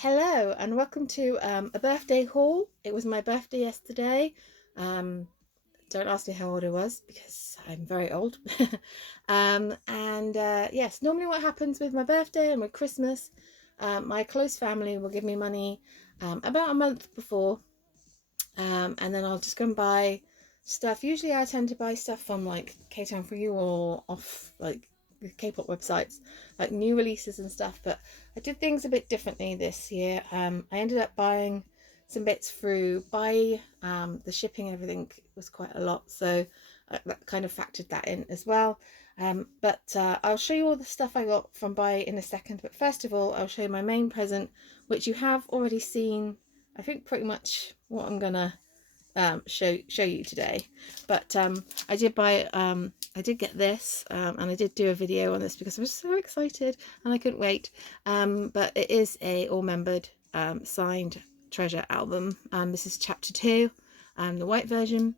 Hello and welcome to a birthday haul. It was my birthday yesterday. Um, don't ask me how old I was because I'm very old. Yes, normally what happens with my birthday and with Christmas, my close family will give me money about a month before, and then I'll just go and buy stuff. Usually I tend to buy stuff from like K-Town for You or off like the K-pop websites, like new releases and stuff. But I did things a bit differently this year. I ended up buying some bits through Buy. The shipping and everything was quite a lot, so that kind of factored that in as well. But I'll show you all the stuff I got from Buy in a second. But first of all, I'll show you my main present, which you have already seen. I think pretty much what I'm gonna show you today. But I did get this, and I did do a video on this because I was so excited and I couldn't wait. But it is a all-membered signed Treasure album. This is chapter 2, the white version.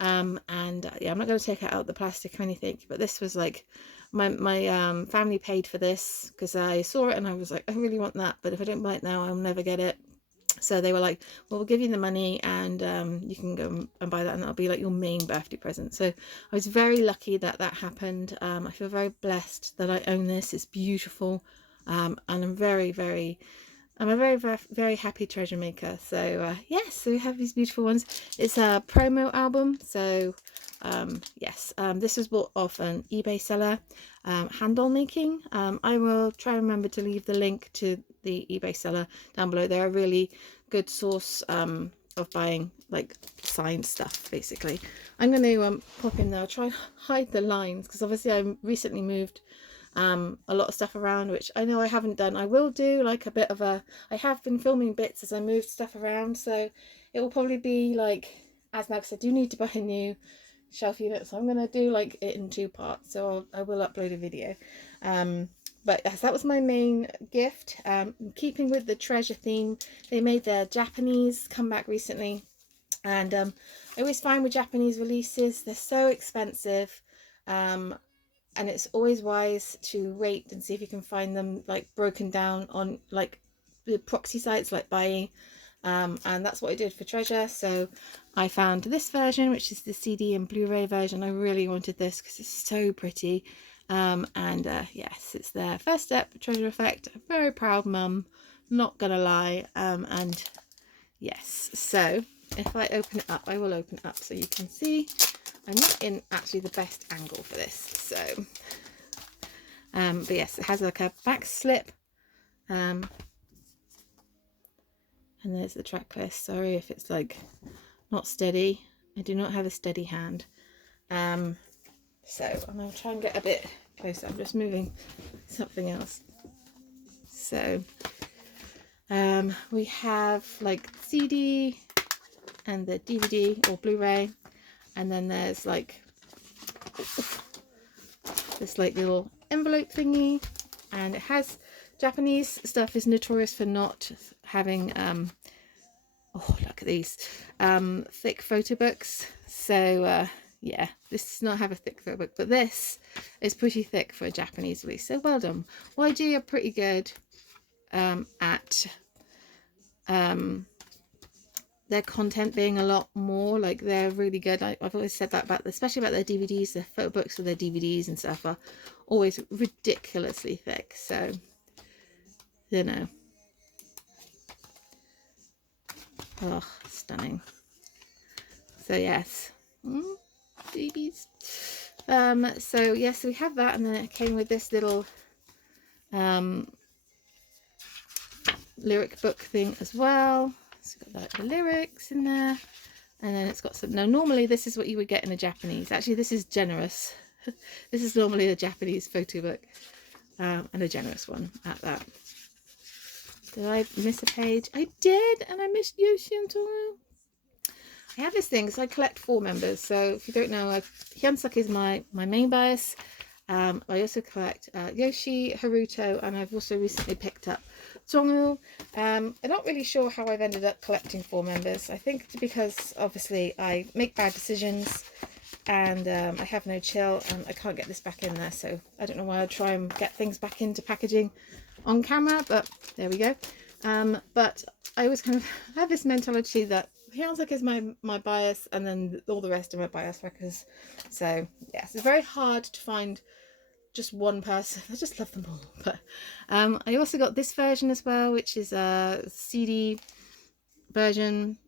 Yeah, I'm not going to take it out the plastic or anything, but this was like my family paid for this because I saw it and I was like, I really want that, but if I don't buy it now I'll never get it. So they were like, well, we'll give you the money and you can go and buy that, and that'll be like your main birthday present. So I was very lucky that that happened. I feel very blessed that I own this. It's beautiful, and I'm a very, very happy treasure maker. So yes, so we have these beautiful ones. It's a promo album. So yes, this was bought off an eBay seller, handle making. I will try and remember to leave the link to the eBay seller down below. They're a really good source of buying like signed stuff. Basically, I'm going to pop in there. I'll try and hide the lines because obviously I recently moved a lot of stuff around, which I know I haven't done. I will do like a bit of I have been filming bits as I moved stuff around, so it will probably be like, as Max said, I do need to buy a new shelf unit, so I'm going to do like it in 2 parts, so I will upload a video. But yes, that was my main gift. Keeping with the treasure theme, they made their Japanese comeback recently, and I always find with Japanese releases, they're so expensive, and it's always wise to wait and see if you can find them like broken down on like the proxy sites like Buy. And that's what I did for Treasure. So I found this version, which is the CD and Blu-ray version. I really wanted this because it's so pretty. Yes, it's their first step, Treasure Effect. A very proud mum, not gonna lie. And yes, so if I open it up, I will open it up so you can see. I'm not in actually the best angle for this, so but yes, it has like a back slip, and there's the track list. Sorry if it's like not steady. I do not have a steady hand. So I'm going to try and get a bit closer. I'm just moving something else. So we have like CD and the DVD or Blu-ray, and then there's like this like little envelope thingy, and it has Japanese stuff is notorious for not having oh, look at these thick photo books. So yeah, this does not have a thick photo book, but this is pretty thick for a Japanese release. So well done. YG are pretty good at their content being a lot more, like they're really good. I've always said that about, especially about their DVDs. Their photo books for their DVDs and stuff are always ridiculously thick. So you know, oh, stunning. So yes, babies. So yes, we have that, and then it came with this little lyric book thing as well. It's got like the lyrics in there, and then it's got some. Now normally this is what you would get in a Japanese. Actually, this is generous. This is normally a Japanese photo book, and a generous one at that. Did I miss a page? I did, and I missed Yoshi and Toru. I have this thing because I collect 4 members. So if you don't know, Hyunsuk is my main bias. I also collect Yoshi, Haruto, and I've also recently picked up Jongwoo. I'm not really sure how I've ended up collecting 4 members. I think because obviously I make bad decisions, and I have no chill, and I can't get this back in there. So I don't know why I'd try and get things back into packaging on camera, but there we go. But I always kind of have this mentality that Hyunsuk is my bias, and then all the rest are my bias records. So yes, it's very hard to find just one person. I just love them all. But I also got this version as well, which is a CD version,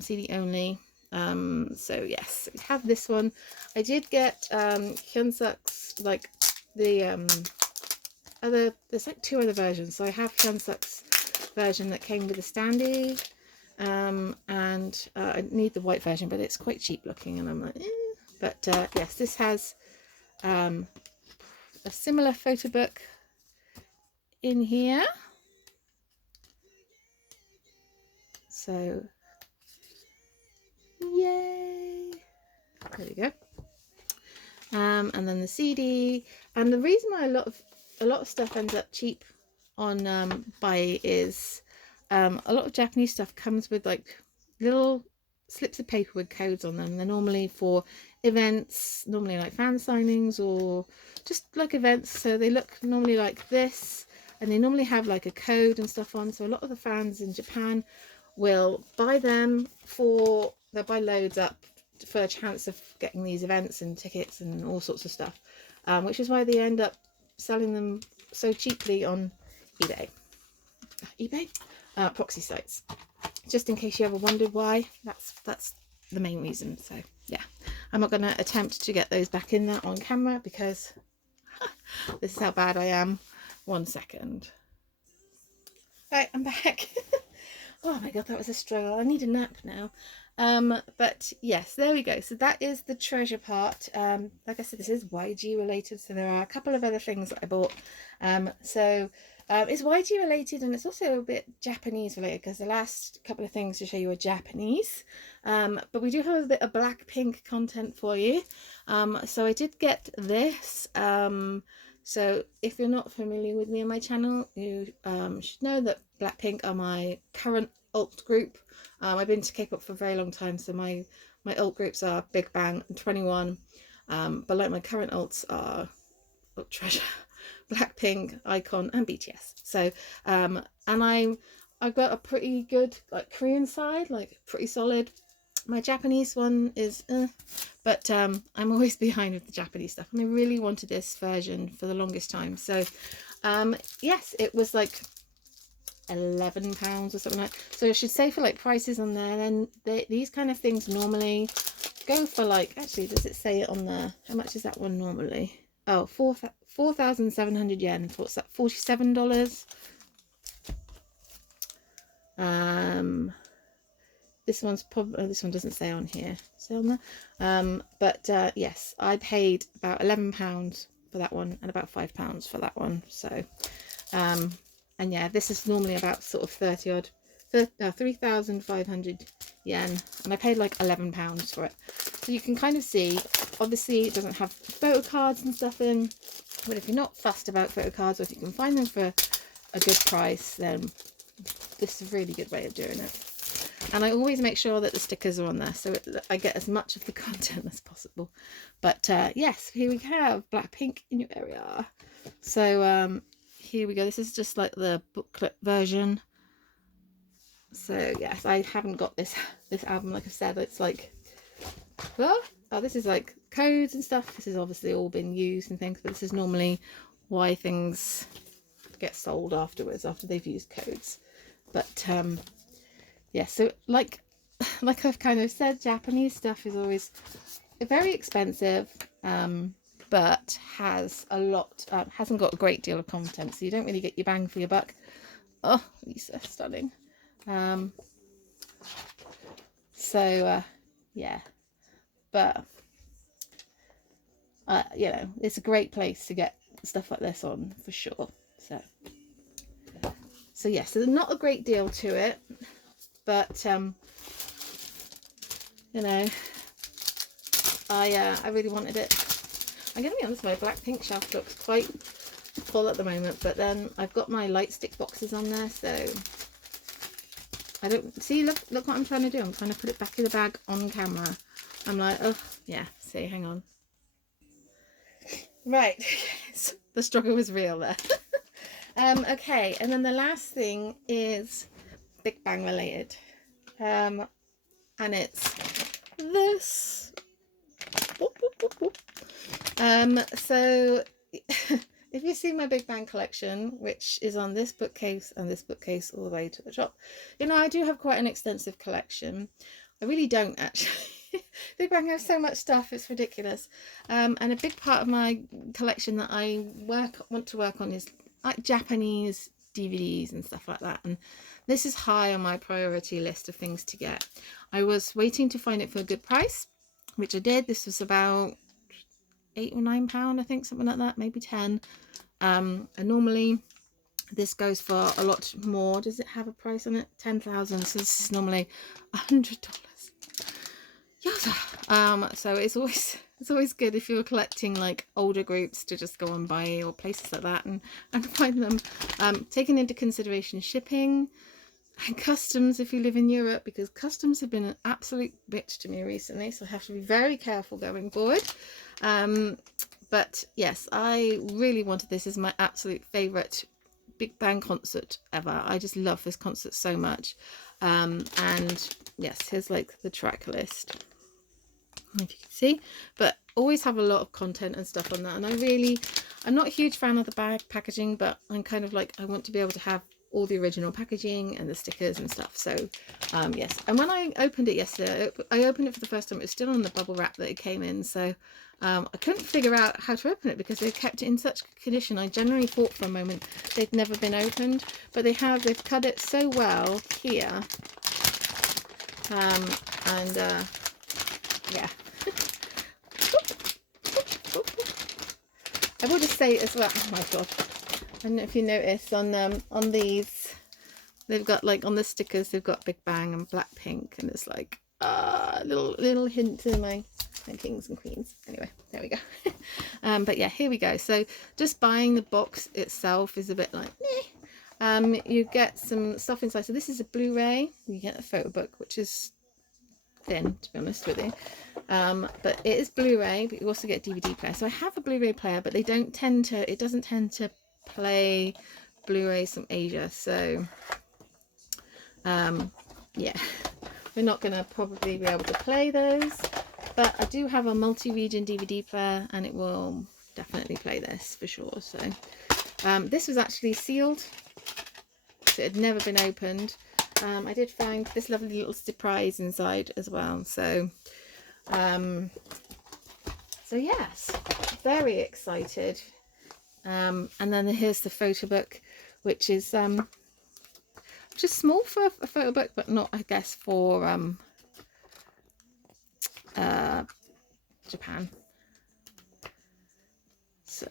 CD only. So yes, we have this one. I did get Hyunsuk's, like the other, there's like 2 other versions. So I have Hyunsuk's version that came with a standee, and I need the white version, but it's quite cheap looking, and I'm like, eh. But yes, this has a similar photo book in here. So yay, there we go. And then the CD, and the reason why a lot of stuff ends up cheap on buy is a lot of Japanese stuff comes with like little slips of paper with codes on them. They're normally for events, normally like fan signings or just like events, so they look normally like this, and they normally have like a code and stuff on. So a lot of the fans in Japan will buy them for, they'll buy loads up for a chance of getting these events and tickets and all sorts of stuff, which is why they end up selling them so cheaply on eBay, proxy sites. Just in case you ever wondered why, that's the main reason. So yeah, I'm not going to attempt to get those back in there on camera because this is how bad I am. 1 second. Right, I'm back. Oh my god, that was a struggle. I need a nap now. But yes, there we go. So that is the treasure part. Like I said, this is YG related, so there are a couple of other things that I bought. It's YG related, and it's also a bit Japanese related, because the last couple of things to show you are Japanese. But we do have a bit of Blackpink content for you. So I did get this. So if you're not familiar with me and my channel, you should know that Blackpink are my current alt group. I've been to K-pop for a very long time, so my alt groups are Big Bang and 21. But like my current alts are Treasure, Blackpink, iKON, and BTS. So and I've got a pretty good like Korean side, like pretty solid. My Japanese one is but I'm always behind with the Japanese stuff, and I really wanted this version for the longest time. So yes, it was like £11 or something like that. So I should say for like prices on there, then these kind of things normally go for like, actually does it say it on there, how much is that one normally? Oh, 4,700 yen. What's that, $47? This one's probably, this one doesn't say on here, say on there. But yes, I paid about £11 for that one and about £5 for that one. So and yeah, this is normally about sort of 3,500 yen, and I paid like £11 for it. So you can kind of see, obviously it doesn't have photo cards and stuff in, but if you're not fussed about photo cards, or if you can find them for a good price, then this is a really good way of doing it. And I always make sure that the stickers are on there, so I get as much of the content as possible. But yes, here we have Blackpink in your area. So here we go. This is just like the booklet version. So yes, I haven't got this album, like I said. It's like, oh, this is like codes and stuff. This has obviously all been used and things, but this is normally why things get sold afterwards, after they've used codes. But yeah, so like I've kind of said, Japanese stuff is always very expensive, but has a lot, hasn't got a great deal of content, so you don't really get your bang for your buck. Oh, Lisa, stunning. So yeah, but you know, it's a great place to get stuff like this on for sure. So yes, there's not a great deal to it, but you know, I really wanted it. I'm gonna be honest, my Blackpink shelf looks quite full at the moment, but then I've got my light stick boxes on there, so I don't see, look what I'm trying to do. I'm trying to put it back in the bag on camera. I'm like, oh yeah, see, hang on. Right, the struggle was real there. Okay, and then the last thing is Big Bang related. And it's this. So if you see my Big Bang collection, which is on this bookcase and this bookcase all the way to the top, you know, I do have quite an extensive collection. I really don't actually. Big Bang has so much stuff, it's ridiculous. And a big part of my collection that I want to work on is like Japanese DVDs and stuff like that. And this is high on my priority list of things to get. I was waiting to find it for a good price, which I did. This was about £8 or £9, I think, something like that, maybe 10. And normally this goes for a lot more. Does it have a price on it? 10,000. So this is normally $100. Yowza. So it's always good if you're collecting like older groups to just go and buy, or places like that, and find them. Taking into consideration shipping and customs if you live in Europe, because customs have been an absolute bitch to me recently, so I have to be very careful going forward. But yes, I really wanted this. This is my absolute favourite Big Bang concert ever. I just love this concert so much. And yes, here's like the track list, if you can see, but always have a lot of content and stuff on that. And I'm not a huge fan of the bag packaging, but I'm kind of like, I want to be able to have all the original packaging and the stickers and stuff. So yes, and when I opened it yesterday, I opened it for the first time, it was still on the bubble wrap that it came in. So I couldn't figure out how to open it because they kept it in such condition. I generally thought for a moment they'd never been opened, but they've cut it so well here. Yeah. I will just say as well, oh my god, I don't know if you noticed on these, they've got like, on the stickers they've got Big Bang and Blackpink, and it's like little hint to my kings and queens. Anyway, there we go. But yeah, here we go. So just buying the box itself is a bit like meh. You get some stuff inside. So this is a Blu-ray. You get a photo book, which is thin, to be honest with you, but it is Blu-ray, but you also get a DVD player. So I have a Blu-ray player, but it doesn't tend to play Blu-rays from Asia, so yeah, we're not going to probably be able to play those, but I do have a multi-region DVD player and it will definitely play this for sure. So this was actually sealed, so it had never been opened. I did find this lovely little surprise inside as well. So so yes, very excited. And then here's the photo book, which is just small for a photo book, but not, I guess, for Japan. So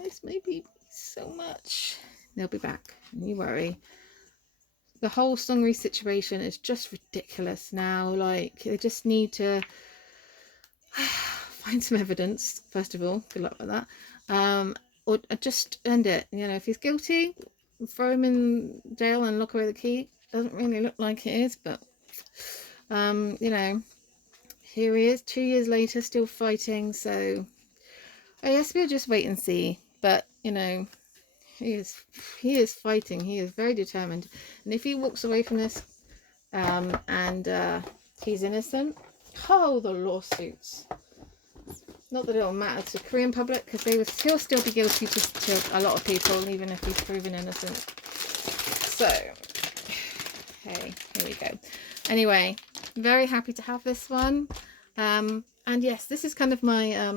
this may be so much. They'll be back, don't you worry. The whole Songri situation is just ridiculous now. Like, they just need to find some evidence, first of all. Good luck with that. Or just end it. You know, if he's guilty, throw him in jail and lock away the key. Doesn't really look like it is, but you know, here he is 2 years later, still fighting. So I guess we'll just wait and see. But you know, he is fighting. He is very determined, and if he walks away from this and he's innocent, oh, the lawsuits. Not that it'll matter to Korean public, because he'll still be guilty to a lot of people, even if he's proven innocent. So hey, here we go. Anyway, very happy to have this one. And yes, this is kind of my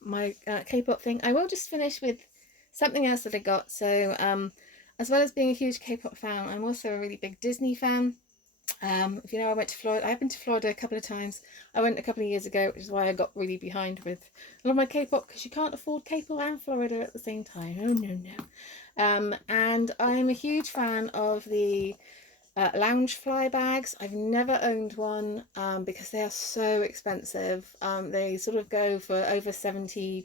my K-pop thing. I will just finish with something else that I got. So as well as being a huge K-pop fan, I'm also a really big Disney fan. If you know, I went to Florida. I've been to Florida a couple of times. I went a couple of years ago, which is why I got really behind with a lot of my K-pop, because you can't afford K-pop and Florida at the same time. Oh no. And I'm a huge fan of the Loungefly bags. I've never owned one because they are so expensive. They sort of go for over £70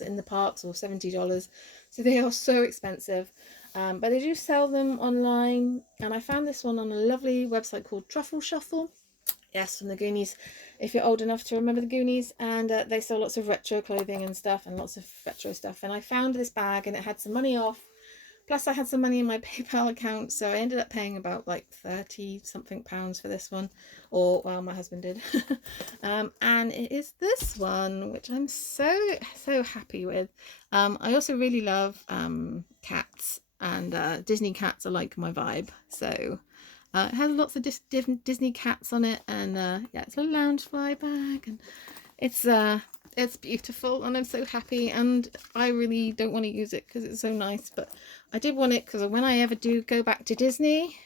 in the parks, or $70. So they are so expensive. But they do sell them online, and I found this one on a lovely website called Truffle Shuffle. Yes, from the Goonies, if you're old enough to remember the Goonies. And they sell lots of retro clothing and stuff, and lots of retro stuff. And I found this bag, and it had some money off. Plus, I had some money in my PayPal account, so I ended up paying about like 30 something pounds for this one, or well, my husband did. And it is this one, which I'm so happy with. I also really love cats, and Disney cats are like my vibe. So it has lots of different Disney cats on it, and yeah, it's a Loungefly bag, and it's beautiful, and I'm so happy. And I really don't want to use it because it's so nice, but I did want it because when I ever do go back to Disney,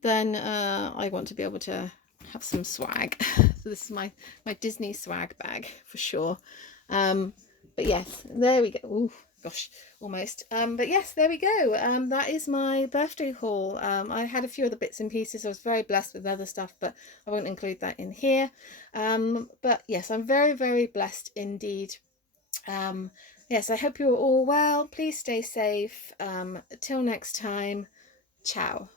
then I want to be able to have some swag. So this is my Disney swag bag for sure. But yes, there we go. Ooh, gosh, almost. But yes, there we go. That is my birthday haul. I had a few other bits and pieces. I was very blessed with other stuff, but I won't include that in here. But yes, I'm very blessed indeed. Yes, I hope you're all well. Please stay safe. Till next time, ciao.